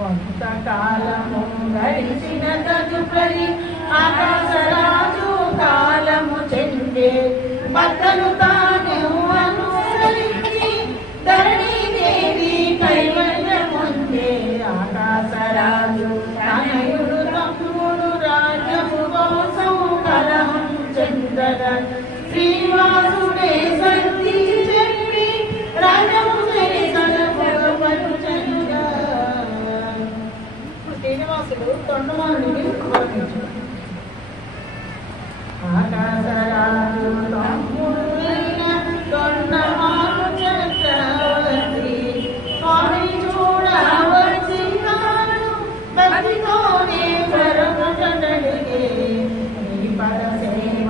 కొంతకాలము గడిచిన తదుపరి ఆకాశరాజు కాలము చెందే భర్తను తాను అనుసరించి ధరణీదేవి కైవల్యం పొందే. ఆకాశరాజు తనయుడు తమ్ముడు రాజ్యము కోసం కలహం చెందగా శ్రీనివాసుడే సత్తి చెప్పి రాజ్యము శ్రీనివాసుడు తొండమానుడిని వర్ణించాడు. ఆకాశరాజు తమ్ముడైన తొండమాను చక్రవర్తి స్వామి చూడవచ్చినాడు. భక్తితోనే వరముటడిగే నీ పద సేవ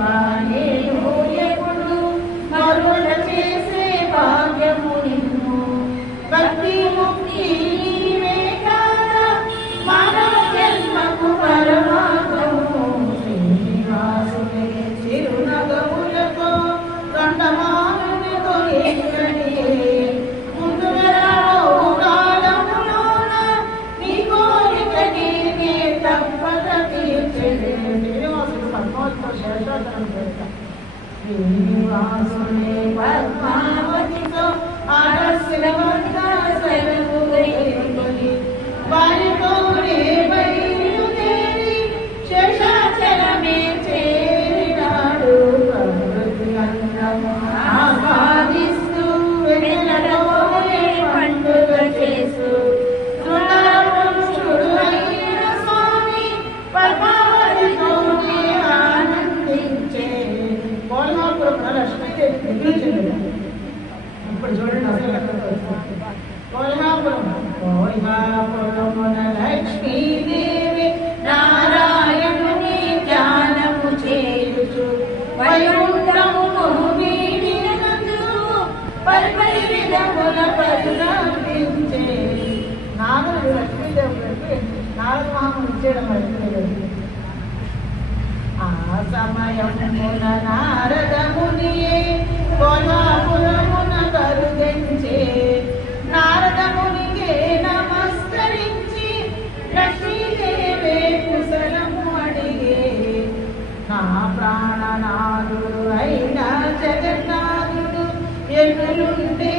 నేను ఎప్పుడు మరుల చేసే భాగ్యము నిన్ను. భక్తి ముక్తి మానవ జన్మకు పరమాత్మము శ్రీనివాసుడే చిరునగములతో తొండమానునితో ముందుగా కాలములోన నీ కోరిక నేనే తప్పక తీర్చలే. శ్రీనివాసుడు పద్మావతితో శేషోత్తరం పెడతాం. శ్రీనివాసుడే పద్మావతితో ఆడశిలవంతా సెలవు వేడుకొని వారితోనే బయలుదేరి శేషాచలమే చేరినాడు. ప్రకృతి అందము ఆస్వాదిస్తూ వెన్నెలలోనే పండుగ చేస్తూ సుందర పురుషుడు అయిన స్వామి పద్మావతితోనే ఆనందించే. కోల్హాపురం లక్ష్మీదేవి మిగిలించింది. ఇప్పుడు చూడండి అసలు కోల్హాపురమున లక్ష్మీదేవి నారాయణుని ధ్యానము చేయుచు వైకుంఠమును వీడినందుకు పరిపరి విధముల పరిణామించే. నారదుడు లక్ష్మీదేవుడికి నారద మహాముని ఇచ్చేయడం లక్ష్మీదేవి. ఆ సమయమున నారద మునియే కోల్హాపురమున కరుదించే. నారద మునికే నమస్కరించి లక్ష్మీదేవే కుశలము అడిగే. నా ప్రాణనాథుడు అయిన జగన్నాథుడు ఎన్నులుంటే